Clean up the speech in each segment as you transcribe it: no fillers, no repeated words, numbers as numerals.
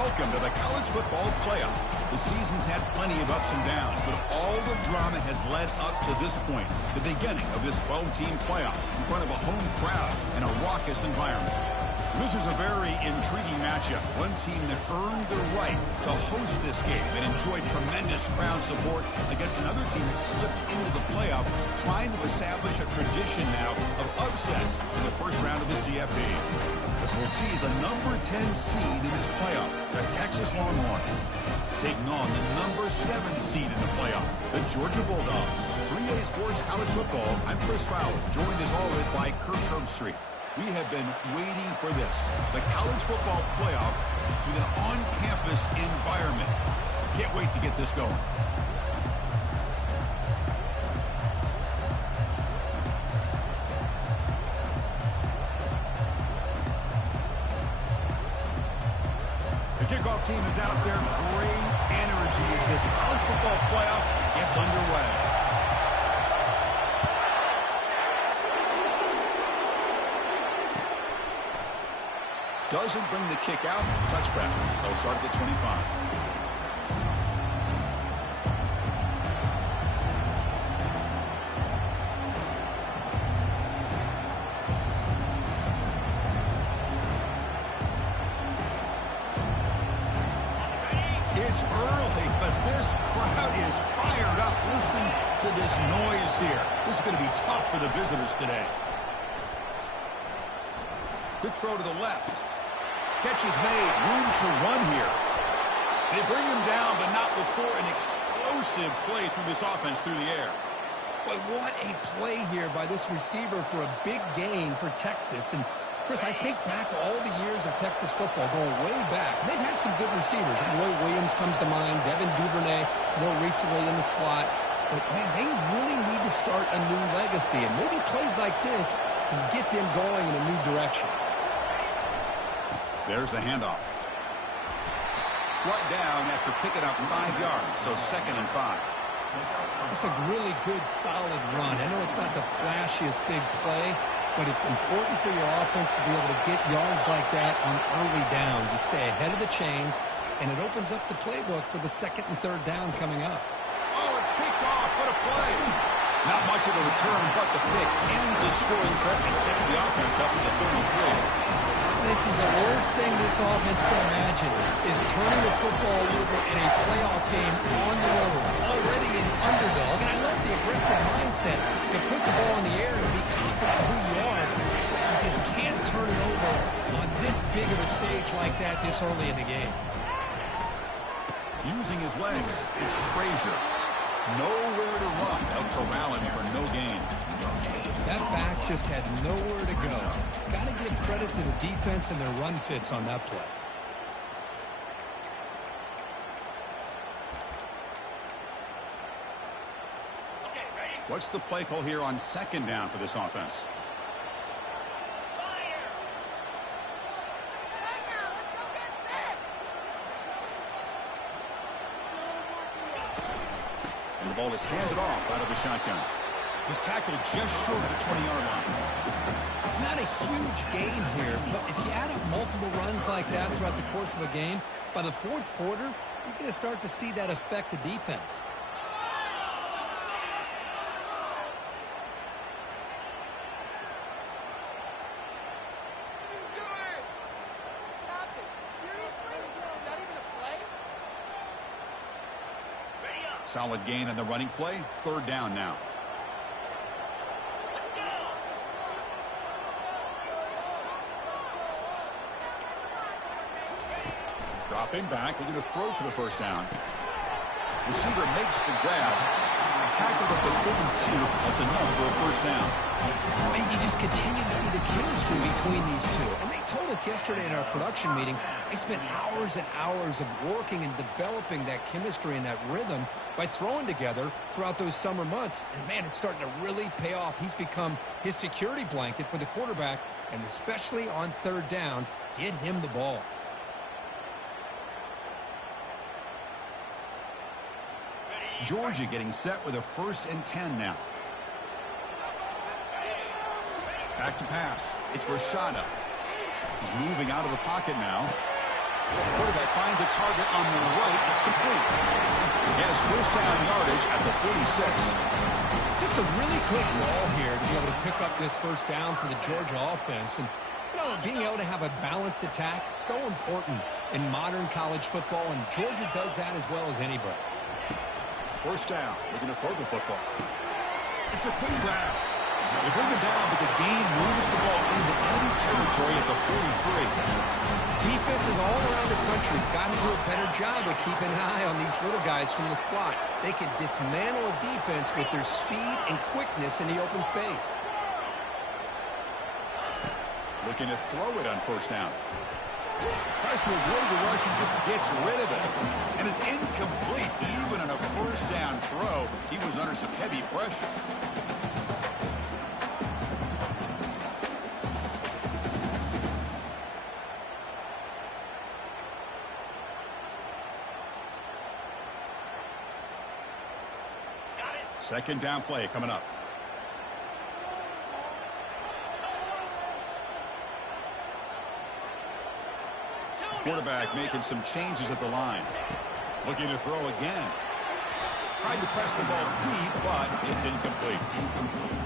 Welcome to the college football playoff. The season's had plenty of ups and downs, but all the drama has led up to this point, the beginning of this 12-team playoff in front of a home crowd and a raucous environment. This is a very intriguing matchup. One team that earned the right to host this game and enjoyed tremendous crowd support against another team that slipped into the playoff, trying to establish a tradition now of upsets in the first round of the CFP. As we'll see the number 10 seed in this playoff, the Texas Longhorns, taking on the number 7 seed in the playoff, the Georgia Bulldogs. 3A Sports College Football, I'm Chris Fowler, joined as always by Kirk Herbstreit. We have been waiting for this, the college football playoff with an on-campus environment. Can't wait to get this going. The kickoff team is out there. Great energy as this college football playoff gets underway. Doesn't bring the kick out. Touchback. They'll start at the 25. It's early, but this crowd is fired up. Listen to this noise here. This is going to be tough for the visitors today. Good throw to the left. Catch is made. Room to run here. They bring him down, but not before an explosive play through this offense through the air. Boy, what a play here by this receiver for a big gain for Texas. And, Chris, I think back all the years of Texas football, going way back. They've had some good receivers. Roy Williams comes to mind, Devin Duvernay more recently in the slot. But, man, they really need to start a new legacy. And maybe plays like this can get them going in a new direction. There's the handoff. Brought down after picking up 5 yards, so 2nd and 5. It's a really good, solid run. I know it's not the flashiest big play, but it's important for your offense to be able to get yards like that on early downs. You stay ahead of the chains, and it opens up the playbook for the 2nd and 3rd down coming up. Oh, it's picked off. What a play. Not much of a return, but the pick ends the scoring threat and sets the offense up at the 33. This is the worst thing this offense could imagine, is turning the football over in a playoff game on the road. Already an underdog, and I love the aggressive mindset to put the ball in the air and be confident of who you are. You just can't turn it over on this big of a stage like that this early in the game. Using his legs, it's Frazier. Nowhere to run. They'll corral him for no gain. That back just had nowhere to go. Got to give credit to the defense and their run fits on that play. What's the play call here on 2nd down for this offense? And the ball is handed off out of the shotgun. He's tackled just short of the 20-yard line. It's not a huge gain here, but if you add up multiple runs like that throughout the course of a game, by the 4th quarter, you're going to start to see that affect the defense. Solid gain on the running play. 3rd down now. Dropping back, looking to throw for the 1st down. Receiver makes the grab. Tackled at the 32. That's enough for a 1st down. And you just continue to see the chemistry between these two. And they told us yesterday in our production meeting, they spent hours and hours of working and developing that chemistry and that rhythm by throwing together throughout those summer months. And, man, it's starting to really pay off. He's become his security blanket for the quarterback, and especially on 3rd down, get him the ball. Georgia getting set with a 1st and 10 now. Back to pass. It's Rashada. He's moving out of the pocket now. Quarterback finds a target on the right. It's complete. He has first down yardage at the 46. Just a really quick ball here to be able to pick up this first down for the Georgia offense. And, being able to have a balanced attack, so important in modern college football, and Georgia does that as well as anybody. First down. We're going to throw the football. It's a quick grab. They bring it down, but the game moves the ball into enemy territory at the 43. Defenses all around the country have got to do a better job of keeping an eye on these little guys from the slot. They can dismantle a defense with their speed and quickness in the open space. Looking to throw it on first down. Tries to avoid the rush and just gets rid of it. And it's incomplete. Even on a first down throw, he was under some heavy pressure. Second down play coming up. Quarterback making some changes at the line. Looking to throw again. Tried to press the ball deep, but it's incomplete.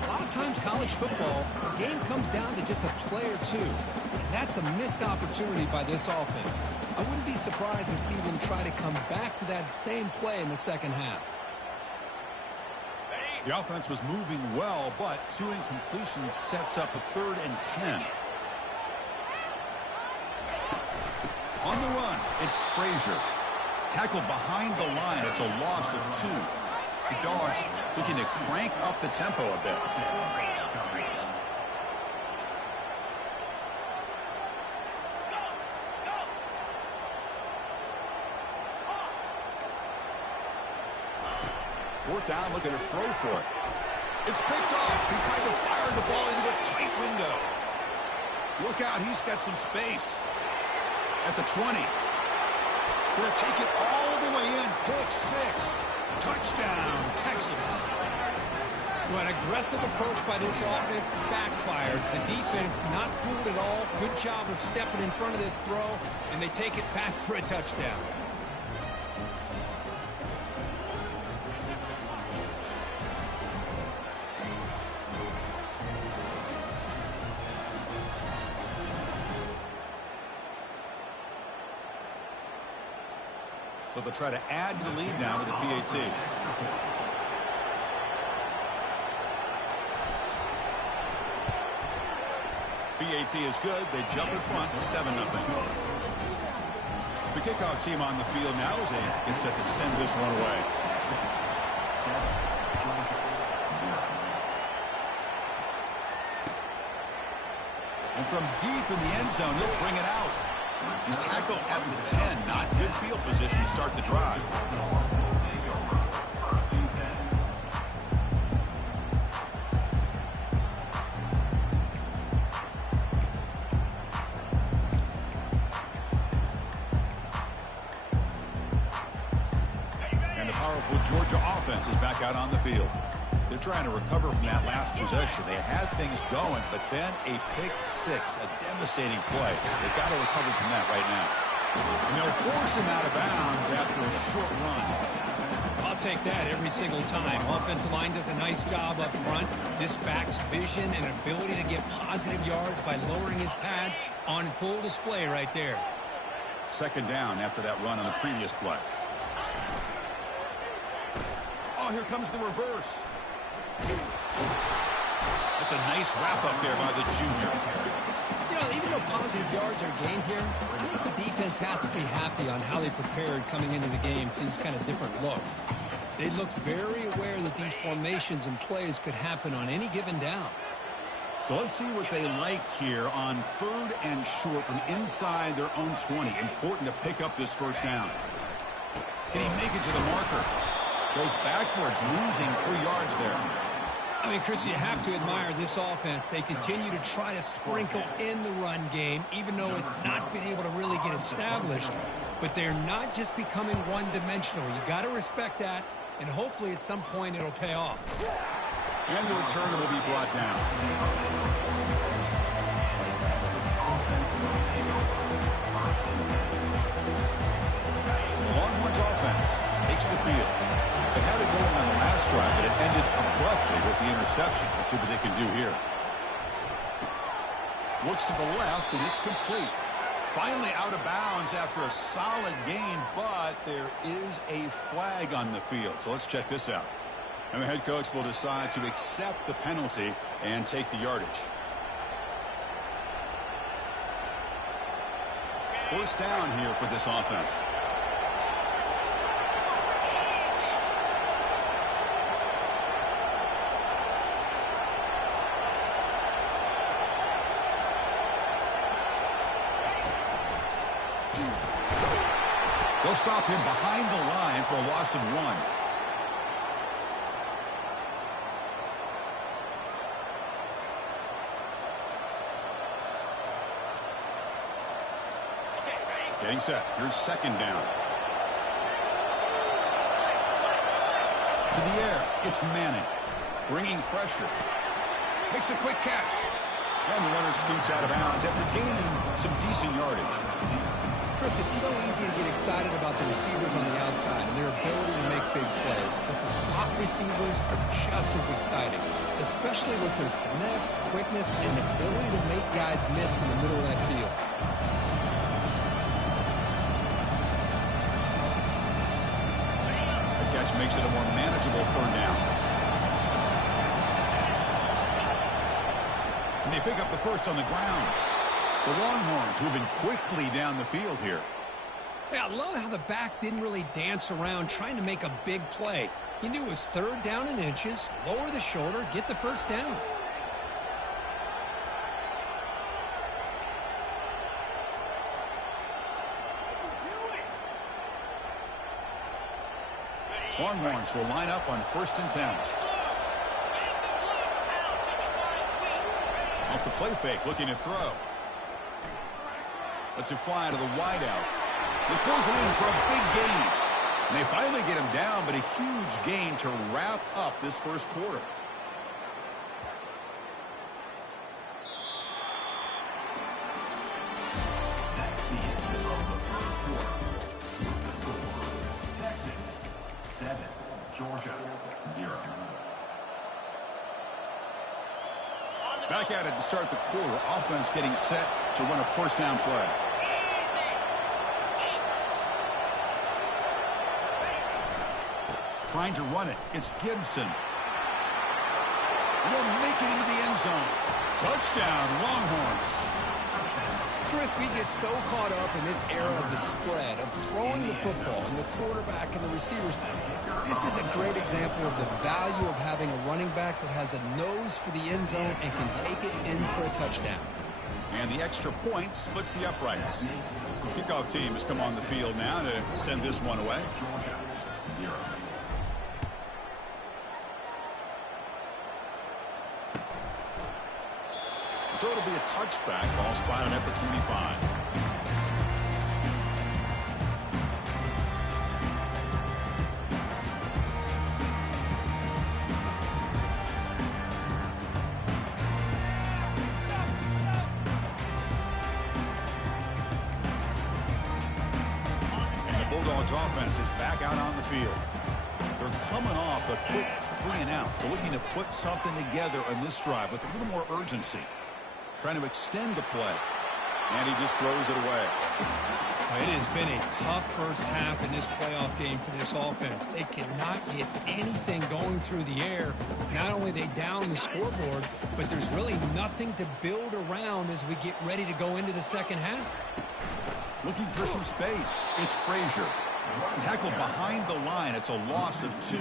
A lot of times college football, the game comes down to just a play or two. And that's a missed opportunity by this offense. I wouldn't be surprised to see them try to come back to that same play in the second half. The offense was moving well, but two incompletions sets up a 3rd and 10. On the run, it's Frazier. Tackled behind the line. It's a loss of 2. The Dogs looking to crank up the tempo a bit. Fourth down, looking to throw for it. It's picked off. He tried to fire the ball into a tight window. Look out, he's got some space. At the 20. Going to take it all the way in. Pick 6. Touchdown, Texas. Well, an aggressive approach by this offense backfires. The defense not fooled at all. Good job of stepping in front of this throw, and they take it back for a touchdown. So they'll try to add to the lead now with the PAT. PAT is good. They jump in front, 7-0. The kickoff team on the field now as they get set to send this one away. And from deep in the end zone, he'll bring it out. He's tackled at the 10. Not good field position to start the drive. And the powerful Georgia offense is back out on the field. They're trying to recover from that last possession. They had things going, but then a pick 6, a devastating play. They've got to recover from that right now. And they'll force him out of bounds after a short run. I'll take that every single time. Offensive line does a nice job up front. This back's vision and ability to get positive yards by lowering his pads on full display right there. Second down after that run on the previous play. Oh, here comes the reverse. That's a nice wrap up there by the junior. Even though positive yards are gained here, I think the defense has to be happy on how they prepared coming into the game for these kind of different looks. They looked very aware that these formations and plays could happen on any given down. So let's see what they like here on 3rd and short from inside their own 20. Important to pick up this first down. Can he make it to the marker? Goes backwards, losing 3 yards there. I mean, Chris, you have to admire this offense. They continue to try to sprinkle in the run game, even though it's not been able to really get established. But they're not just becoming one-dimensional. You got to respect that, and hopefully at some point it'll pay off. And the returner will be brought down. Bulldogs offense takes the field. They had it going on the last drive, but it ended abruptly with the interception. Let's see what they can do here. Looks to the left, and it's complete. Finally out of bounds after a solid gain, but there is a flag on the field. So let's check this out. And the head coach will decide to accept the penalty and take the yardage. First down here for this offense. They'll stop him behind the line for a loss of 1. Getting set. Here's second down. To the air. It's Manning. Bringing pressure. Makes a quick catch. And the runner scoots out of bounds after gaining some decent yardage. Chris, it's so easy to get excited about the receivers on the outside and their ability to make big plays. But the slot receivers are just as exciting, especially with their finesse, quickness, and ability to make guys miss in the middle of that field. The catch makes it a more manageable third down. And they pick up the first on the ground. The Longhorns moving quickly down the field here. Yeah, I love how the back didn't really dance around trying to make a big play. He knew it was third down in inches, lower the shoulder, get the first down. Longhorns will line up on 1st and 10. Off the play fake, looking to throw. Lets it fly to the wideout. He pulls it in for a big gain. And they finally get him down, but a huge gain to wrap up this first quarter. That's the end of the first quarter. Texas 7, Georgia 0. Back at it to start the quarter. Offense getting set to run a first down play. Trying to run it. It's Gibson. And they'll make it into the end zone. Touchdown, Longhorns. Chris, we get so caught up in this era of the spread, of throwing the football, and the quarterback and the receivers. This is a great example of the value of having a running back that has a nose for the end zone and can take it in for a touchdown. And the extra point splits the uprights. Kickoff team has come on the field now to send this one away. So it'll be a touchback, ball spotted at the 25. And the Bulldogs offense is back out on the field. They're coming off a quick 3 and out, so looking to put something together on this drive with a little more urgency. Trying to extend the play. And he just throws it away. It has been a tough first half in this playoff game for this offense. They cannot get anything going through the air. Not only are they down the scoreboard, but there's really nothing to build around as we get ready to go into the second half. Looking for some space. It's Frazier. Tackled behind the line. It's a loss of 2.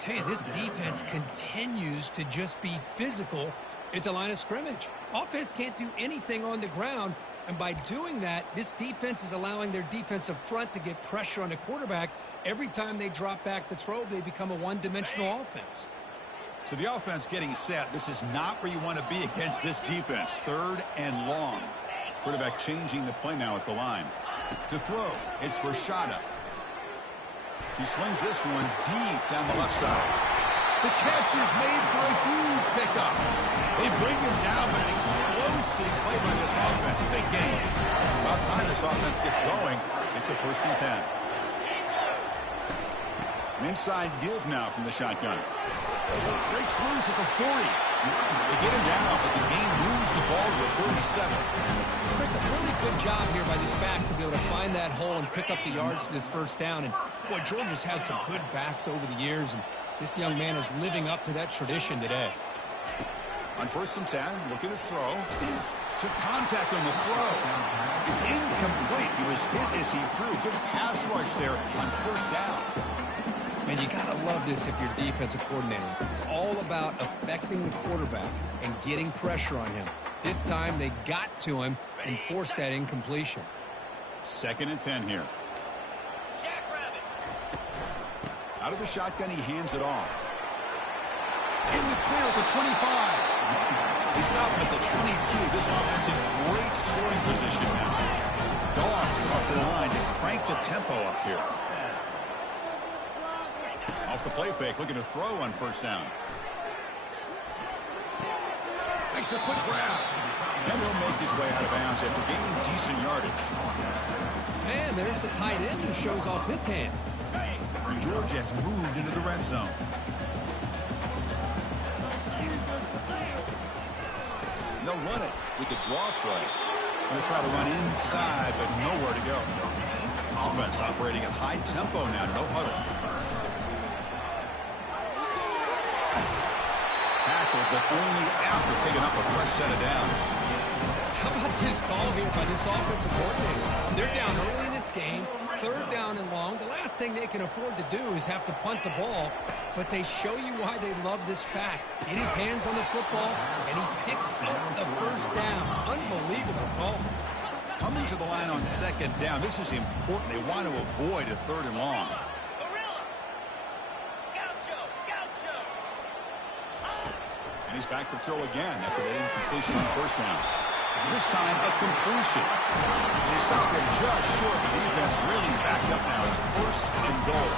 Tell you, this defense continues to just be physical at the line of scrimmage. Offense can't do anything on the ground, and by doing that, this defense is allowing their defensive front to get pressure on the quarterback. Every time they drop back to throw, they become a one-dimensional offense. So the offense getting set. This is not where you want to be against this defense. 3rd and long. Quarterback changing the play now at the line. To throw, it's Rashada. He slings this one deep down the left side. The catch is made for a huge pickup. They bring him down with an explosive play by this offense. Big game. About time this offense gets going, it's a 1st and 10. An inside give now from the shotgun. Breaks loose at the 40. They get him down, but the game moves the ball to the 37. Chris, a really good job here by this back to be able to find that hole and pick up the yards for this first down. And, boy, Georgia's had some good backs over the years, and this young man is living up to that tradition today. On 1st and 10, looking to throw. Took contact on the throw. It's incomplete. He was hit as he threw. Good pass rush there on 1st down. And you got to love this if you're defensive coordinator. It's all about affecting the quarterback and getting pressure on him. This time they got to him and forced that incompletion. 2nd and 10 here. Out of the shotgun, he hands it off. In the clear at the 25. They stop him at the 22. This offense in great scoring position now. Dogs come up to the line to crank the tempo up here. Off the play fake, looking to throw on 1st down. Makes a quick grab. And he'll make his way out of bounds after gaining decent yardage. And there's the tight end who shows off his hands. Georgia has moved into the red zone. They'll run it with the draw play. Going to try to run inside, but nowhere to go. Offense operating at high tempo now, no huddle. Tackled, but only after picking up a fresh set of downs. How about this call here by this offensive coordinator? They're down early in this game, 3rd down and long. The last thing they can afford to do is have to punt the ball, but they show you why they love this back. Get his hands on the football, and he picks up the 1st down. Unbelievable call. Coming to the line on 2nd down, this is important. They want to avoid a 3rd and long. And he's back to throw again after that incompletion on 1st down. This time, a completion. They stop it just short. The defense really backed up now. It's 1st and goal.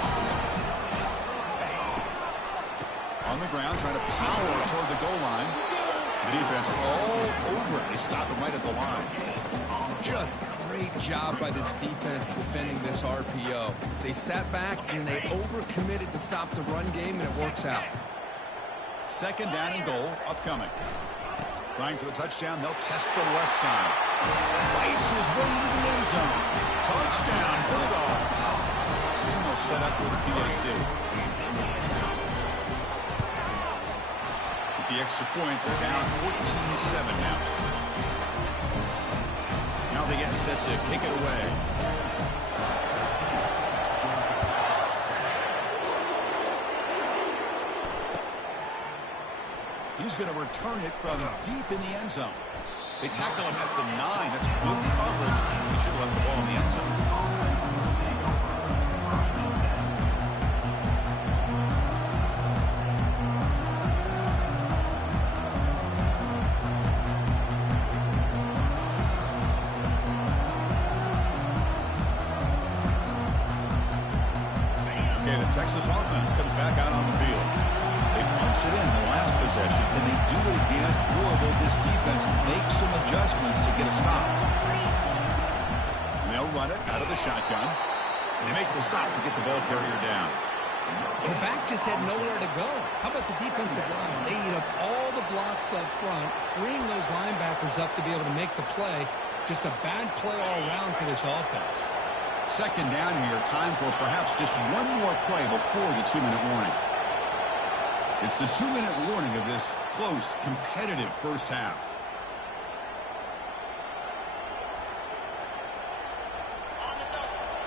On the ground, trying to power toward the goal line. The defense all over it. They stop him right at the line. Just great job by this defense defending this RPO. They sat back and they overcommitted to stop the run game, and it works out. 2nd down and goal, upcoming. Trying for the touchdown, they'll test the left side. Bites his way into the end zone. Touchdown, Bulldogs. Almost set up for the PAT. With the extra point, they're down 14-7 now. Now they get set to kick it away. He's going to return it from deep in the end zone. They tackle him at the 9. That's good coverage. He should have left the ball in the end zone. Okay, the Texas offense comes back out on the field. They punch it in the last possession. Can they do it again, or will this defense make some adjustments to get a stop? And they'll run it out of the shotgun, and they make the stop to get the ball carrier down. The back just had nowhere to go. How about the defensive line? They eat up all the blocks up front, freeing those linebackers up to be able to make the play. Just a bad play all around for this offense. 2nd down here. Time for perhaps just one more play before the 2-minute warning. It's the 2-minute warning of this close, competitive 1st half.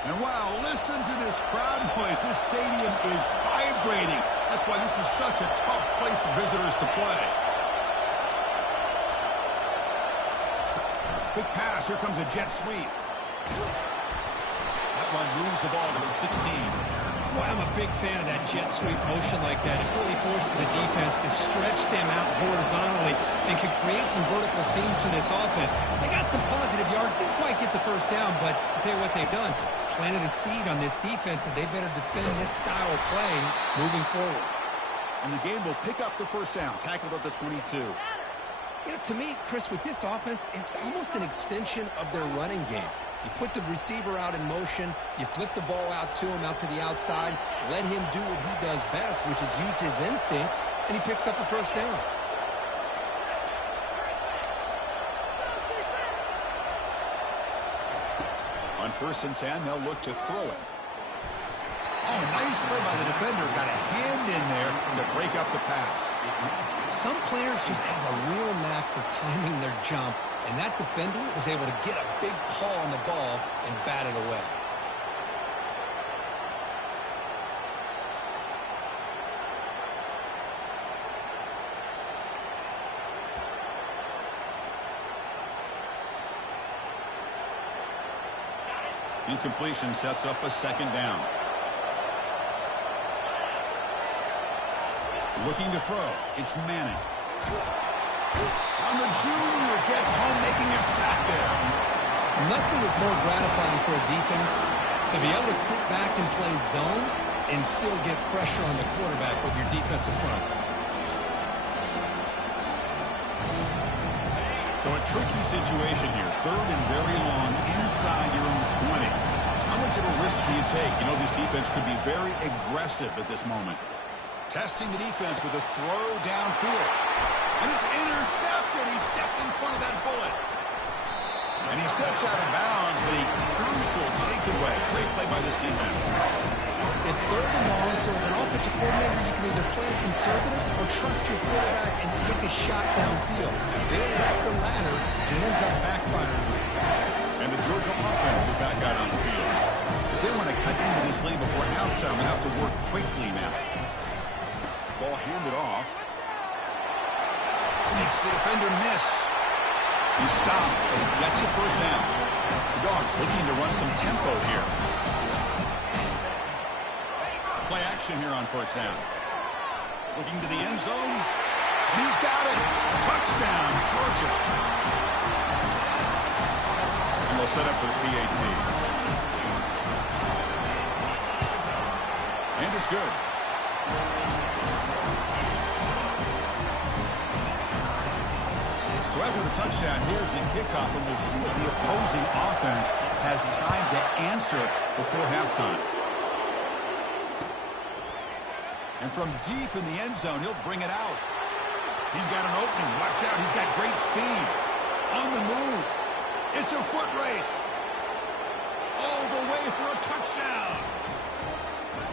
And wow, listen to this crowd noise. This stadium is vibrating. That's why this is such a tough place for visitors to play. Quick pass. Here comes a jet sweep. That one moves the ball to the 16. Boy, I'm a big fan of that jet sweep motion like that. It really forces the defense to stretch them out horizontally and can create some vertical seams for this offense. They got some positive yards. Didn't quite get the 1st down, but I'll tell you what they've done. Planted a seed on this defense, and they better defend this style of play moving forward. And the game will pick up the 1st down, tackled at the 22. You know, to me, Chris, with this offense, it's almost an extension of their running game. You put the receiver out in motion, you flip the ball out to him, out to the outside, let him do what he does best, which is use his instincts, and he picks up a first down. On 1st and 10, they'll look to throw it. Oh, nice play by the defender. Got a hand in there to break up the pass. Some players just have a real knack for timing their jump, and that defender was able to get a big paw on the ball and bat it away. Incompletion sets up a second down. Looking to throw. It's Manning. And the junior gets home, making a sack there. Nothing is more gratifying for a defense to be able to sit back and play zone and still get pressure on the quarterback with your defensive front. So a tricky situation here. 3rd and very long inside your own 20. How much of a risk do you take? You know, this defense could be very aggressive at this moment. Testing the defense with a throw downfield. And it's intercepted. He stepped in front of that bullet. And he steps out of bounds, but a crucial takeaway. Great play by this defense. It's 3rd and long, so as an offensive coordinator, you can either play conservative or trust your quarterback and take a shot downfield. They elect the latter, and it ends up backfiring. And the Georgia offense is back out on the field. If they want to cut into this lead before halftime, they have to work quickly now. Ball handed off. Makes the defender miss. He stopped. That's a first down. The Dogs looking to run some tempo here. Play action here on 1st down. Looking to the end zone. And he's got it. Touchdown, Georgia. And they'll set up for the PAT. And it's good. So after the touchdown, here's the kickoff, and we'll see if the opposing offense has time to answer before halftime. And from deep in the end zone, he'll bring it out. He's got an opening. Watch out. He's got great speed. On the move. It's a foot race. All the way for a touchdown.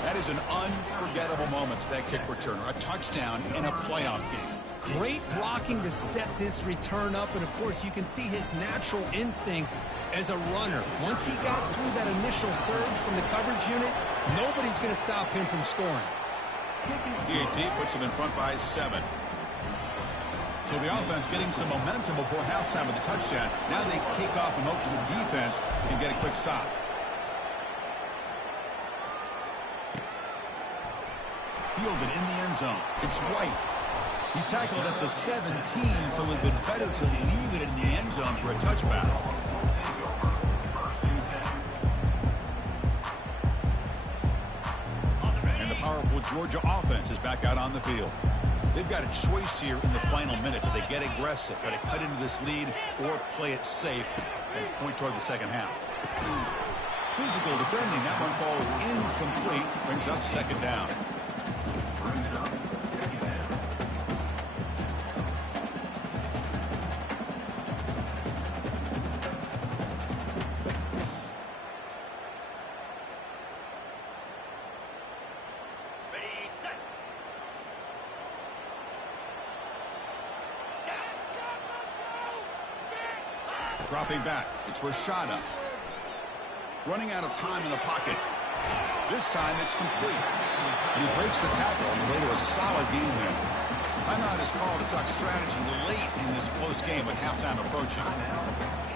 That is an unforgettable moment to that kick returner. A touchdown in a playoff game. Great blocking to set this return up, and of course you can see his natural instincts as a runner. Once he got through that initial surge from the coverage unit, nobody's going to stop him from scoring. PAT puts him in front by 7. So the offense getting some momentum before halftime with the touchdown. Now they kick off in hopes of the defense can get a quick stop. Fielded in the end zone. It's White. He's tackled at the 17, so it would have been better to leave it in the end zone for a touchback. And the powerful Georgia offense is back out on the field. They've got a choice here in the final minute. Do they get aggressive, try to cut into this lead, or play it safe and point toward the second half? Physical defending. That one falls incomplete. Brings up second down. Dropping back, it's Rashada. Running out of time in the pocket. This time it's complete. And he breaks the tackle on the way to a solid game there. Timeout is called to talk strategy late in this close game with halftime approaching.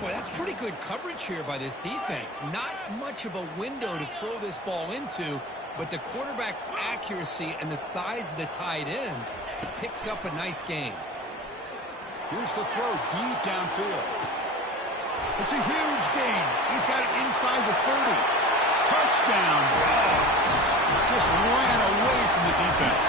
Boy, that's pretty good coverage here by this defense. Not much of a window to throw this ball into, but the quarterback's accuracy and the size of the tight end picks up a nice game. Here's the throw deep downfield. It's a huge gain. He's got it inside the 30. Touchdown. Just ran away from the defense.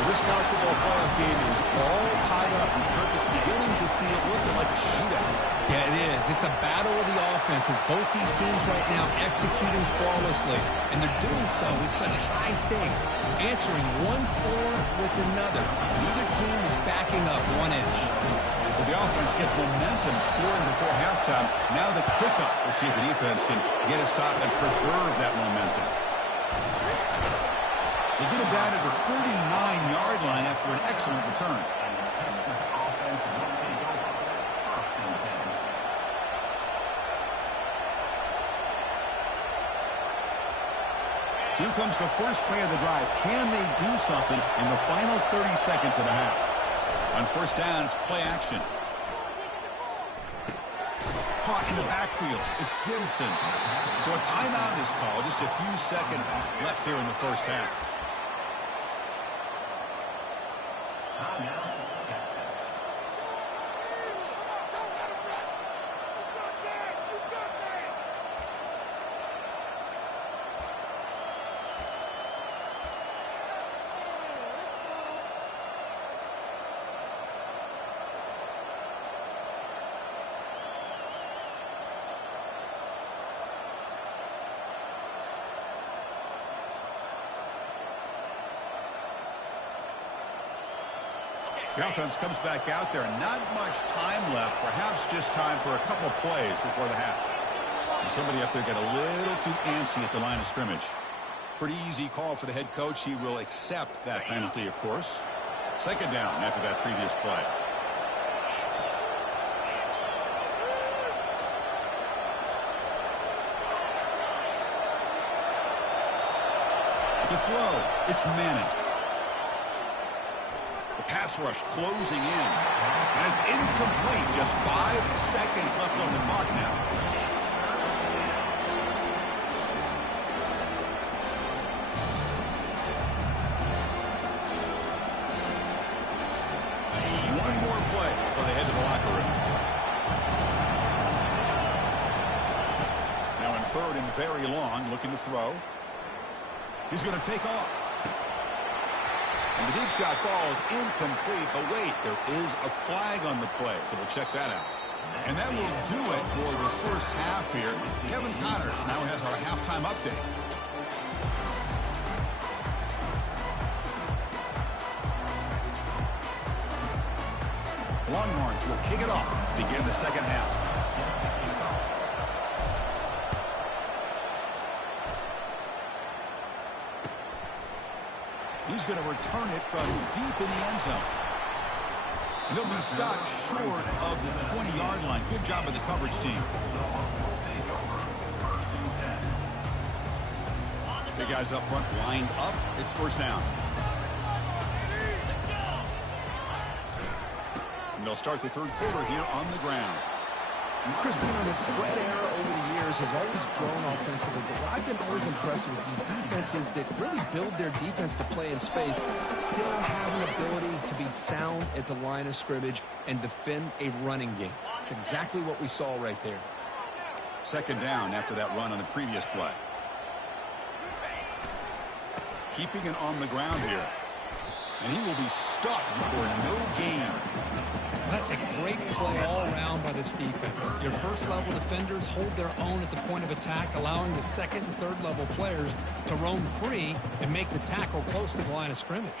Well, this This college football playoff game is all tied up. And Kirk, it's beginning to feel looking like a shootout. Yeah, it is. It's a battle of the offenses. Both these teams right now executing flawlessly, and they're doing so with such high stakes, answering one score with another. Neither team is backing up 1 inch. So the offense gets momentum scoring before halftime. Now the kickoff. We'll see if the defense can get a stop and preserve that momentum. They get it down to the 39-yard line after an excellent return. Here comes the first play of the drive. Can they do something in the final 30 seconds of the half? On first down, it's play action. Caught in the backfield. It's Gibson. So a timeout is called. Just a few seconds left here in the first half. The offense comes back out there. Not much time left. Perhaps just time for a couple plays before the half. And somebody up there got a little too antsy at the line of scrimmage. Pretty easy call for the head coach. He will accept that penalty, of course. Second down after that previous play. To throw, it's Manning. The pass rush closing in. And it's incomplete. Just 5 seconds left on the clock now. One more play before they head to the locker room. Now in third and very long, looking to throw. He's going to take off. And the deep shot falls incomplete. But wait, there is a flag on the play, so we'll check that out. And that will do it for the first half here. Kevin Connors now has our halftime update. Longhorns will kick it off to begin the second half. He's going to return it from deep in the end zone. And he'll be stopped short of the 20-yard line. Good job of the coverage team. Big guys up front lined up. It's first down. And they'll start the third quarter here on the ground. Chris, the spread era over the years has always grown offensively, but what I've been always impressed with these defenses that really build their defense to play in space still have an ability to be sound at the line of scrimmage and defend a running game. It's exactly what we saw right there. Second down after that run on the previous play. Keeping it on the ground here. And he will be stuffed for no gain. That's a great play all around by this defense. Your first-level defenders hold their own at the point of attack, allowing the second and third-level players to roam free and make the tackle close to the line of scrimmage.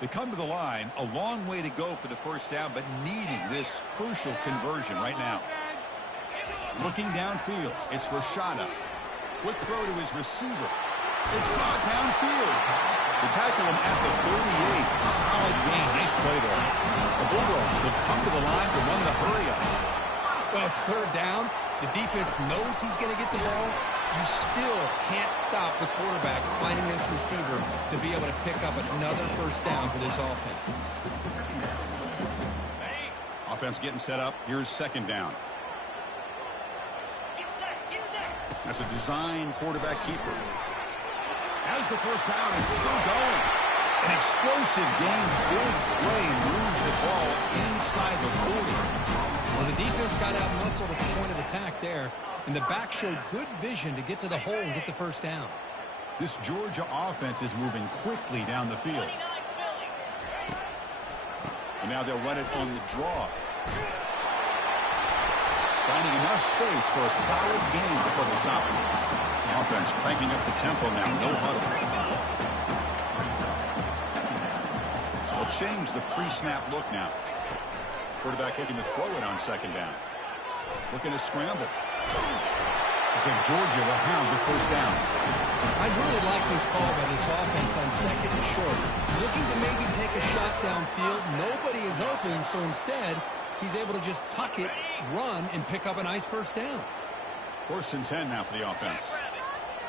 They come to the line, a long way to go for the first down, but needing this crucial conversion right now. Looking downfield, it's Rashada. Quick throw to his receiver. It's caught downfield. They tackle him at the 38. Solid gain. Nice play there. The Bulldogs will come to the line to run the hurry-up. Well, it's third down. The defense knows he's going to get the ball. You still can't stop the quarterback finding this receiver to be able to pick up another first down for this offense. Offense getting set up. Here's second down. That's a design quarterback keeper. As the first down is still going. An explosive game. Big play moves the ball inside the 40. Well, the defense got out-muscled at the point of attack there, and the back showed good vision to get to the hole and get the first down. This Georgia offense is moving quickly down the field. And now they'll run it on the draw. Finding enough space for a solid gain before they stop it. The offense cranking up the tempo now. No huddle. They'll change the pre-snap look now. Quarterback looking to throw it on second down. Looking to scramble. Looks like Georgia will have the first down. I really like this call by this offense on second and short. Looking to maybe take a shot downfield. Nobody is open, so instead, he's able to just tuck it, run, and pick up a nice first down. 1st and 10 now for the offense.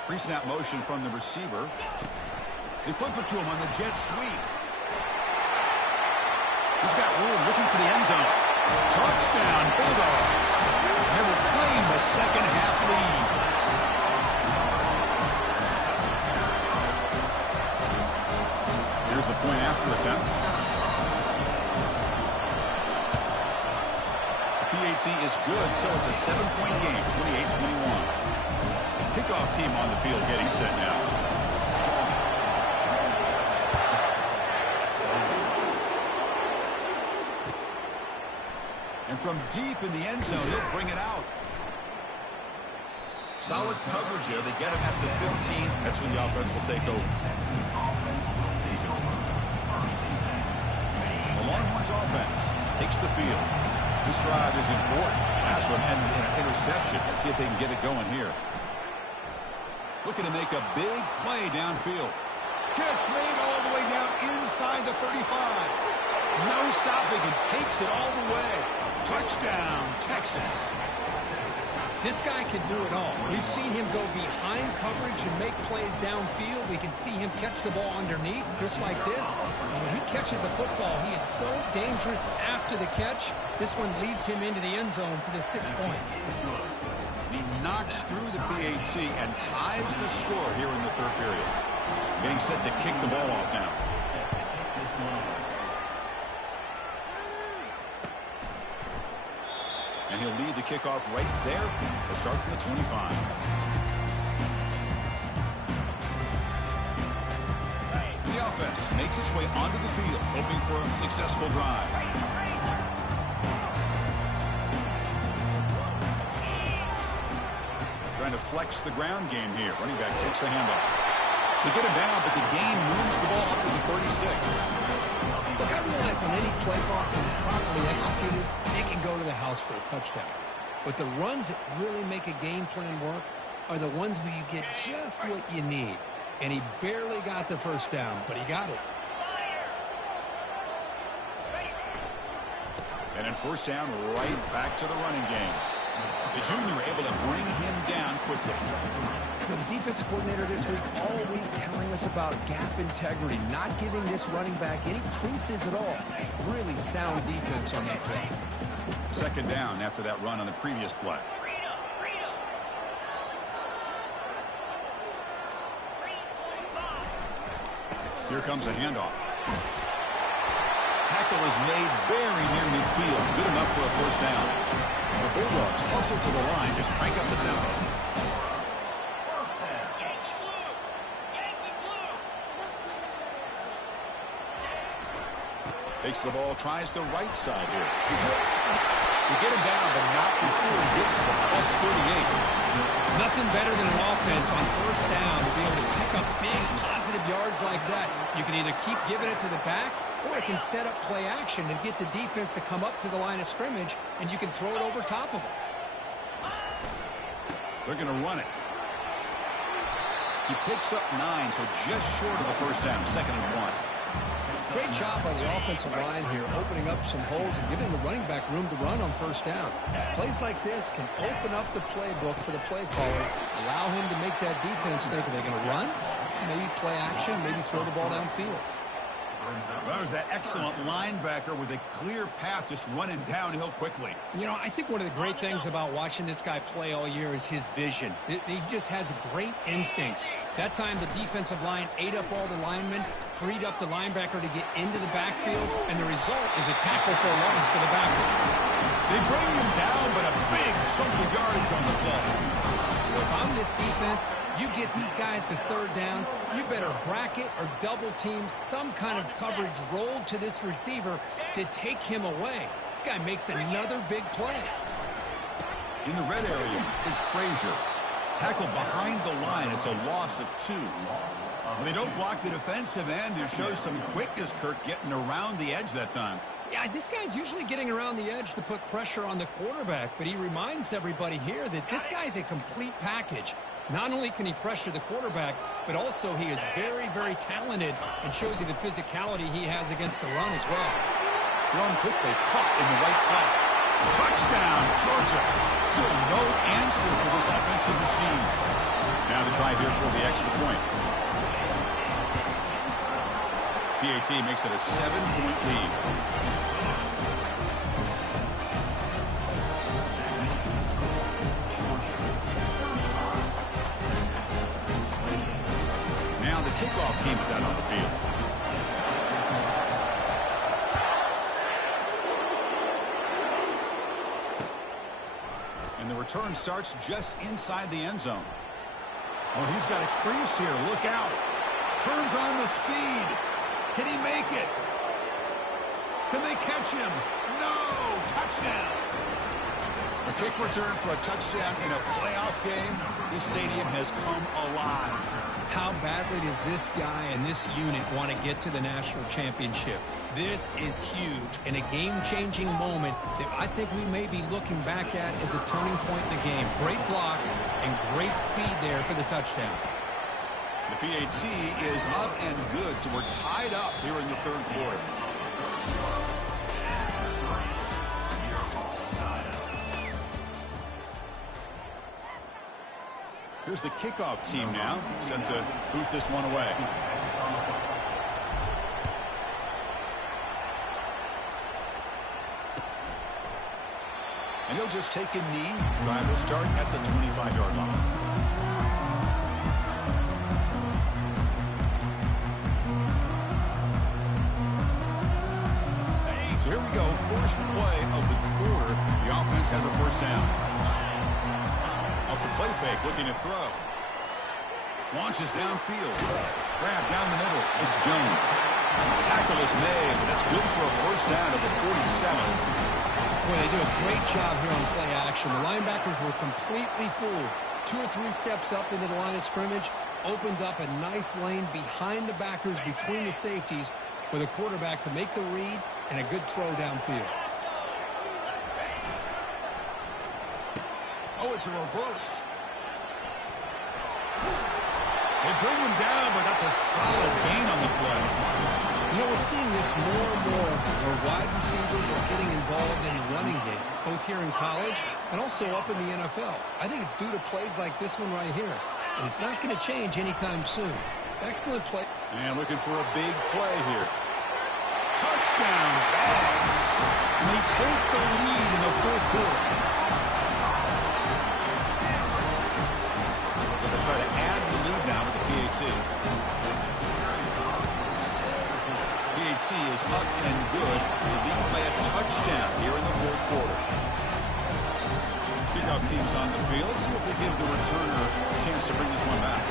Pre-snap motion from the receiver. They flip it to him on the jet sweep. He's got room looking for the end zone. Touchdown, Bulldogs. They will claim the second half lead. Here's the point after attempt. PAT is good, so it's a 7-point game, 28-21. Kickoff team on the field getting set now. And from deep in the end zone, he'll bring it out. Solid coverage here. They get him at the 15. That's when the offense will take over. The Longhorns offense takes the field. This drive is important. Last one ended in an interception. Let's see if they can get it going here. Looking to make a big play downfield. Catch made all the way down inside the 35. No stopping and takes it all the way. Touchdown, Texas. This guy can do it all. We've seen him go behind coverage and make plays downfield. We can see him catch the ball underneath, just like this. And when he catches a football, he is so dangerous after the catch. This one leads him into the end zone for the 6 points. He knocks through the PAT and ties the score here in the third period. Getting set to kick the ball off now. And he'll lead the kickoff right there to start from the 25. The offense makes its way onto the field, hoping for a successful drive. Trying to flex the ground game here. Running back takes the handoff. They get him down, but the gain moves the ball up to the 36. Look, I realize on any play call that is properly executed, it can go to the house for a touchdown. But the runs that really make a game plan work are the ones where you get just what you need. And he barely got the first down, but he got it. And then first down, right back to the running game. The junior able to bring him down quickly. Well, the defensive coordinator this week all week telling us about gap integrity, not giving this running back any creases at all. Really sound defense on that play. Second down after that run on the previous play. Here comes a handoff. Tackle is made very near midfield. Good enough for a first down. The Bulldogs hustle to the line to crank up the tempo. Takes the ball, tries the right side here. We get him down, but not before he gets to the plus 38. Nothing better than an offense on first down to be able to pick up big positive yards like that. You can either keep giving it to the back, or it can set up play action and get the defense to come up to the line of scrimmage, and you can throw it over top of them. They're going to run it. He picks up 9, so just short of the first down, 2nd and 1. Great job by the offensive line here, opening up some holes and giving the running back room to run on first down. Plays like this can open up the playbook for the play caller, allow him to make that defense think, are they going to run? Maybe play action, maybe throw the ball downfield. Well, there's that excellent linebacker with a clear path just running downhill quickly. You know, I think one of the great things about watching this guy play all year is his vision. He just has great instincts. That time the defensive line ate up all the linemen, freed up the linebacker to get into the backfield, and the result is a tackle for a loss for the backer. They bring him down, but a big chunk of yardage on the play. Well, if I'm this defense, you get these guys to third down, you better bracket or double team some kind of coverage rolled to this receiver to take him away. This guy makes another big play. In the red area, it's Frazier. Tackled behind the line. It's a loss of 2. When they don't block the defensive end, it shows some quickness, Kirk, getting around the edge that time. Yeah, this guy's usually getting around the edge to put pressure on the quarterback, but he reminds everybody here that this guy's a complete package. Not only can he pressure the quarterback, but also he is very, very talented and shows you the physicality he has against the run as well. Thrown quickly, caught in the right flat. Touchdown, Georgia. Still no answer for this offensive machine. Now the try here for the extra point. PAT makes it a 7-point lead. Now the kickoff team is out on the field. And the return starts just inside the end zone. Oh, he's got a crease here. Look out. Turns on the speed. Can he make it? Can they catch him? No! Touchdown! A kick return for a touchdown in a playoff game. This stadium has come alive. How badly does this guy and this unit want to get to the national championship? This is huge and a game-changing moment that I think we may be looking back at as a turning point in the game. Great blocks and great speed there for the touchdown. The PAT is up and good, so we're tied up here in the third quarter. Here's the kickoff team now, set to boot this one away. And he'll just take a knee. Drive will start at the 25-yard line. Here we go, first play of the quarter. The offense has a first down. Off the play fake, looking to throw. Launches downfield. Grab down the middle. It's Jones. Tackle is made, but that's good for a first down at the 47. Boy, they do a great job here on play action. The linebackers were completely fooled. 2 or 3 steps up into the line of scrimmage, opened up a nice lane behind the backers between the safeties for the quarterback to make the read and a good throw downfield. Oh, it's a reverse. They bring him down, but that's a solid gain on the play. You know, we're seeing this more and more where wide receivers are getting involved in the running game, both here in college and also up in the NFL. I think it's due to plays like this one right here, and it's not going to change anytime soon. Excellent play. And looking for a big play here. Touchdown, Bags. And they take the lead in the fourth quarter. They're going to try to add the lead now with the PAT. PAT is up and good. They lead by a touchdown here in the fourth quarter. Kickoff team's on the field. See if they give the returner a chance to bring this one back.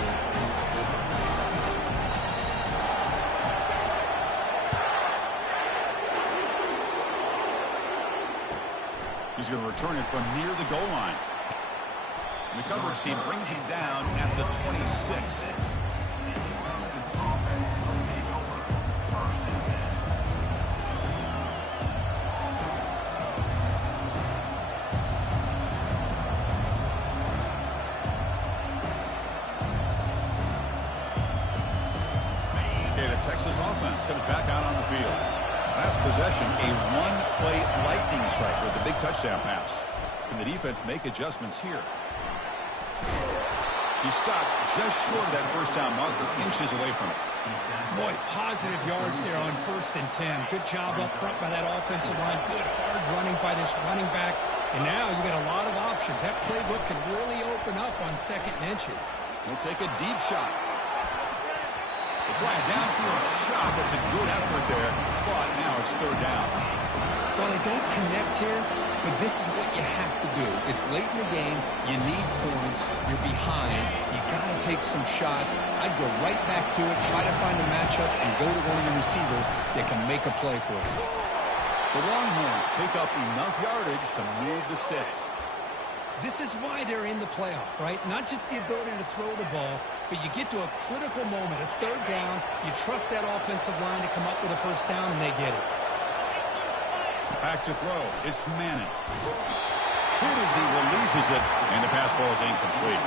He's going to return it from near the goal line. And the coverage team brings him down at the 26. Okay, the Texas offense comes back out on the field. Last possession, a one-play lightning strike with the big touchdown pass. Can the defense make adjustments here? He stopped just short of that first down marker, inches away from it. Boy, positive yards there on 1st and 10. Good job up front by that offensive line. Good hard running by this running back. And now you got a lot of options. That playbook could really open up on 2nd and inches. He'll take a deep shot. They try a downfield shot. That's a good effort there. But now it's third down. Well, they don't connect here, but this is what you have to do. It's late in the game. You need points. You're behind. You got to take some shots. I'd go right back to it, try to find a matchup, and go to one of your receivers that can make a play for you. The Longhorns pick up enough yardage to move the sticks. This is why they're in the playoff, right? Not just the ability to throw the ball, but you get to a critical moment, a third down. You trust that offensive line to come up with a first down, and they get it. Back to throw. It's Manning. Hit as he releases it, and the pass ball is incomplete.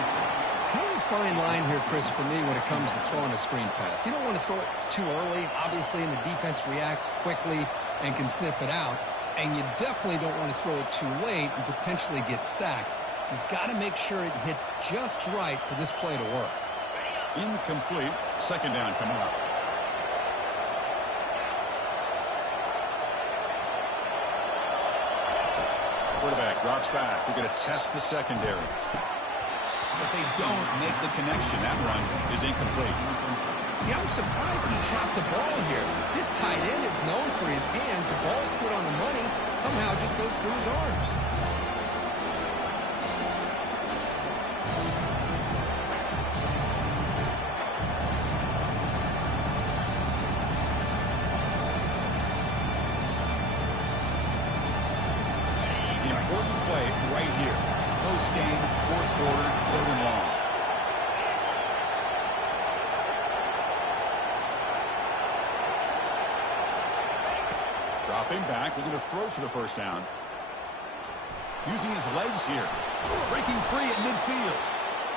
Kind of a fine line here, Chris, for me when it comes to throwing a screen pass. You don't want to throw it too early, obviously, and the defense reacts quickly and can sniff it out. And you definitely don't want to throw it too late and potentially get sacked. You've got to make sure it hits just right for this play to work. Incomplete. Second down coming up. Quarterback drops back. We're going to test the secondary. But they don't make the connection. That run is incomplete. Yeah, I'm surprised he chopped the ball here. This tight end is known for his hands. The ball's put on the money. Somehow it just goes through his arms. The important play right here. Post-game, fourth quarter, third and long. Dropping back, looking to throw for the first down. Using his legs here. Breaking free at midfield.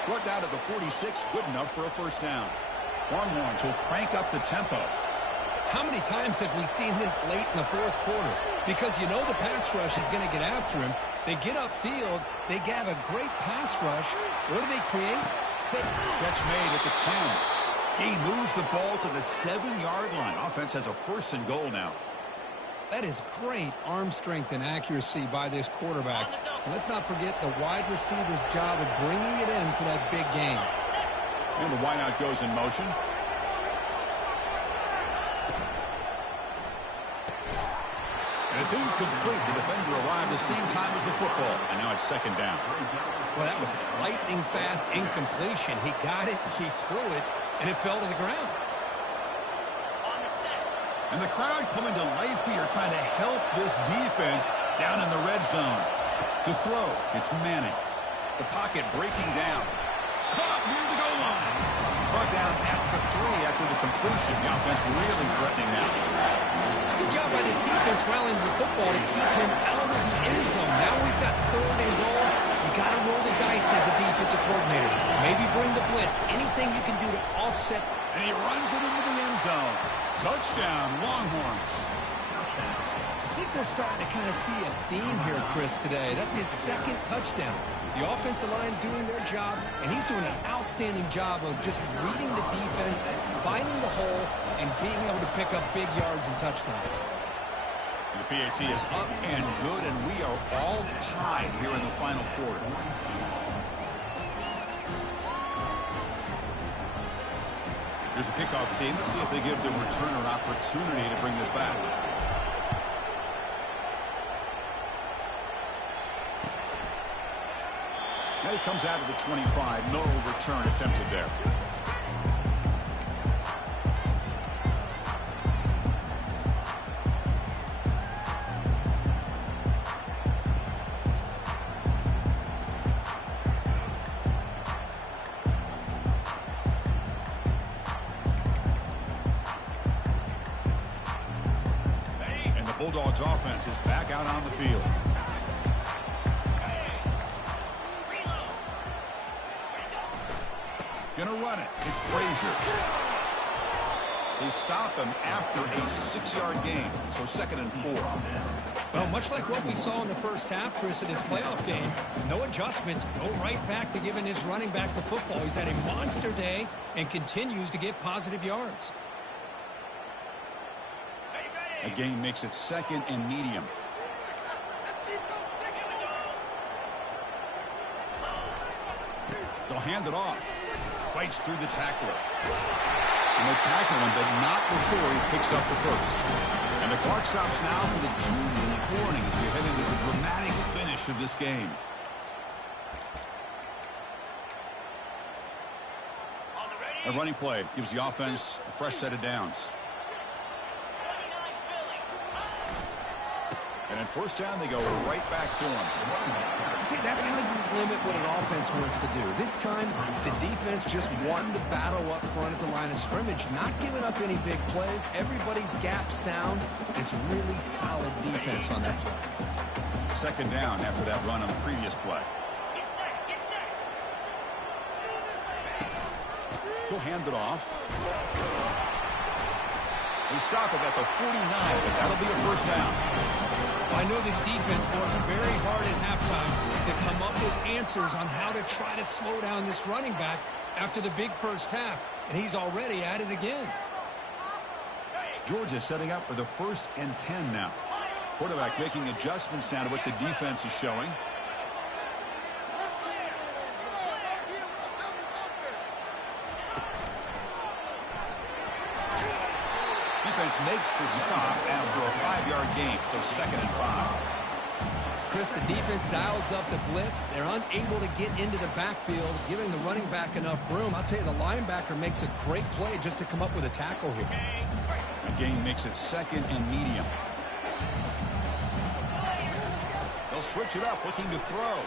Brought down to the 46, good enough for a first down. Longhorns will crank up the tempo. How many times have we seen this late in the fourth quarter? Because you know the pass rush is going to get after him. They get upfield. They have a great pass rush. What do they create? Spit. Catch made at the 10. He moves the ball to the 7-yard line. Offense has a first and goal now. That is great arm strength and accuracy by this quarterback. And let's not forget the wide receiver's job of bringing it in for that big game. And the wideout goes in motion. And it's incomplete. The defender arrived the same time as the football. And now it's second down. Well, that was a lightning-fast incompletion. He got it, he threw it, and it fell to the ground. And the crowd coming to life here trying to help this defense down in the red zone. To throw, it's Manning. The pocket breaking down. Caught near the goal line. Brought down at the 3 after the completion. The offense really threatening now. It's a good job by this defense rallying the football to keep him out of the end zone. Now we've got third and goal. You got to roll the dice as a defensive coordinator. Maybe bring the blitz. Anything you can do to offset. And he runs it into the end zone. Touchdown, Longhorns. I think we're starting to kind of see a theme here, Chris, today. That's his second touchdown. The offensive line doing their job, and he's doing an outstanding job of just reading the defense, finding the hole, and being able to pick up big yards and touchdowns. The PAT is up and good, and we are all tied here in the final quarter. Here's the kickoff team. Let's see if they give the returner opportunity to bring this back. Now he comes out of the 25. No return attempted there. Bulldogs offense is back out on the field. Gonna run it. It's Frazier. They stop him after a 6-yard gain, so second and 4. Well, much like what we saw in the first half, Chris, of this playoff game, no adjustments, go right back to giving his running back the football. He's had a monster day and continues to get positive yards. A gain makes it second and medium. They'll hand it off. fights through the tackler. And they tackle him, but not before he picks up the first. And the clock stops now for the 2-minute warning as we head into the dramatic finish of this game. A running play gives the offense a fresh set of downs. And at first down, they go right back to him. See, that's how you limit what an offense wants to do. This time, the defense just won the battle up front at the line of scrimmage, not giving up any big plays. Everybody's gap sound. It's really solid defense on that play. Second down after that run on the previous play. He'll hand it off. They stop him at the 49, but that'll be a first down. I know this defense works very hard at halftime to come up with answers on how to try to slow down this running back after the big first half, and he's already at it again. Georgia setting up for the 1st and 10 now. Quarterback making adjustments down to what the defense is showing. Defense makes the stop after a 5-yard gain, so 2nd and 5. Chris, the defense dials up the blitz. They're unable to get into the backfield, giving the running back enough room. I'll tell you, the linebacker makes a great play just to come up with a tackle here. The gain makes it 2nd and medium. They'll switch it up, looking to throw.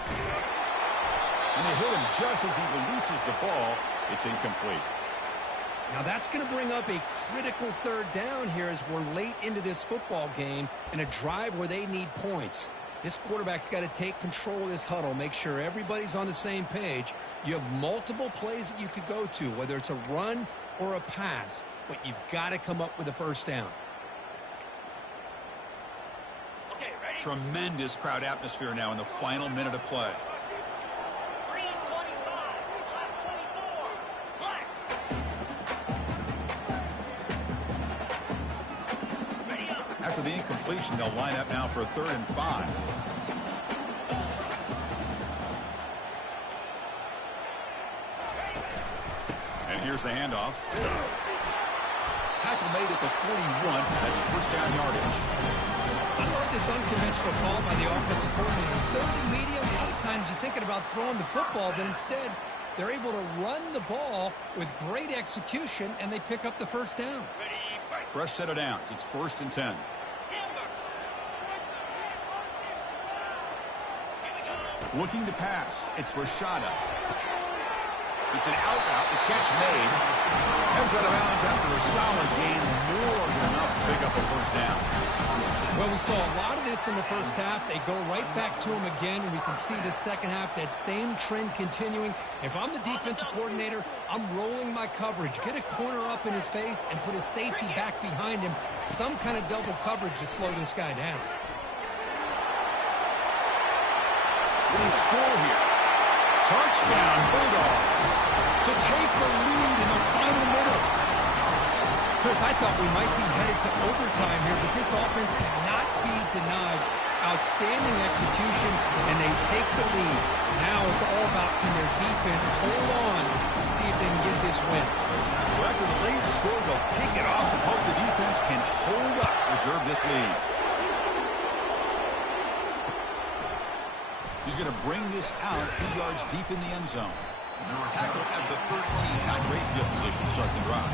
And they hit him just as he releases the ball. It's incomplete. Now that's going to bring up a critical 3rd down here as we're late into this football game in a drive where they need points. This quarterback's got to take control of this huddle, make sure everybody's on the same page. You have multiple plays that you could go to, whether it's a run or a pass, but you've got to come up with a first down. Okay, ready? Tremendous crowd atmosphere now in the final minute of play. After the incompletion, they'll line up now for a 3rd and 5. And here's the handoff. Tackle made at the 41. That's first down yardage. I love this unconventional call by the offensive coordinator. 3rd and medium, a lot of times you're thinking about throwing the football, but instead they're able to run the ball with great execution, and they pick up the first down. Fresh set of downs. It's 1st and 10. Looking to pass. It's Rashada. It's an out route. The catch made. Heads out of bounds after a solid gain. More than enough to pick up a first down. Well, we saw a lot of this in the first half. They go right back to him again, and we can see the second half, that same trend continuing. If I'm the defensive coordinator, I'm rolling my coverage. Get a corner up in his face and put a safety back behind him. Some kind of double coverage to slow this guy down. They score here. Touchdown, Bulldogs, to take the lead in the final minute. Chris, I thought we might be headed to overtime here, but this offense cannot be denied. Outstanding execution, and they take the lead. Now it's all about, can their defense hold on and see if they can get this win. So after the late score, they'll kick it off and hope the defense can hold up, reserve this lead. He's going to bring this out 2 yards deep in the end zone. Tackle at the 13. Not great field position to start the drive.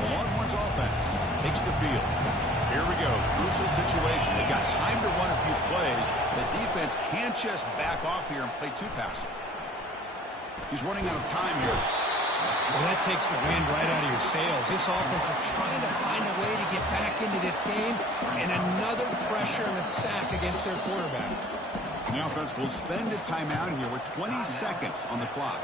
The Longhorns offense takes the field. Here we go. Crucial situation. They've got time to run a few plays. The defense can't just back off here and play too passive. He's running out of time here. Well, that takes the wind right out of your sails. This offense is trying to find a way to get back into this game, and another pressure and a sack against their quarterback. The offense will spend a timeout here with 20 seconds on the clock.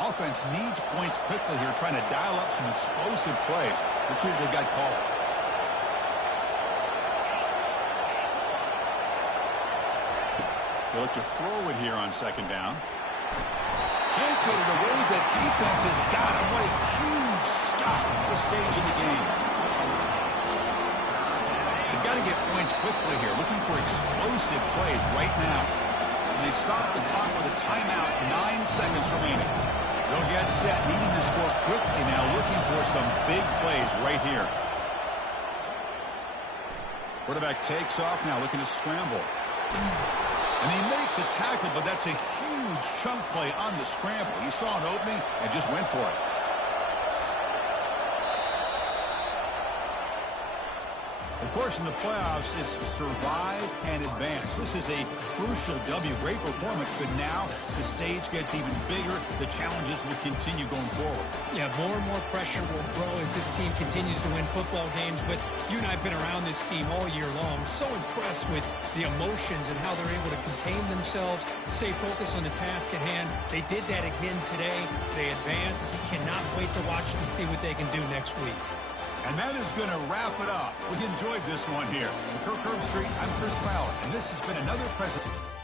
Offense needs points quickly here, trying to dial up some explosive plays. Let's see what they've got called. They look to throw it here on 2nd down. Can't get it away. The defense has got him. What a huge stop at this stage in the game. They've got to get points quickly here. Looking decisive plays right now. And they stop the clock with a timeout, 9 seconds remaining. They'll get set, needing to score quickly now, looking for some big plays right here. Quarterback takes off now, looking to scramble. And they make the tackle, but that's a huge chunk play on the scramble. He saw an opening and just went for it. Of course, in the playoffs, it's survive and advance. This is a crucial W. Great performance, but now the stage gets even bigger. The challenges will continue going forward. Yeah, more and more pressure will grow as this team continues to win football games. But you and I have been around this team all year long. So impressed with the emotions and how they're able to contain themselves, stay focused on the task at hand. They did that again today. They advance. Cannot wait to watch and see what they can do next week. And that is going to wrap it up. We enjoyed this one here. For Kirk Herbstreit, I'm Chris Fowler, and this has been another presentation.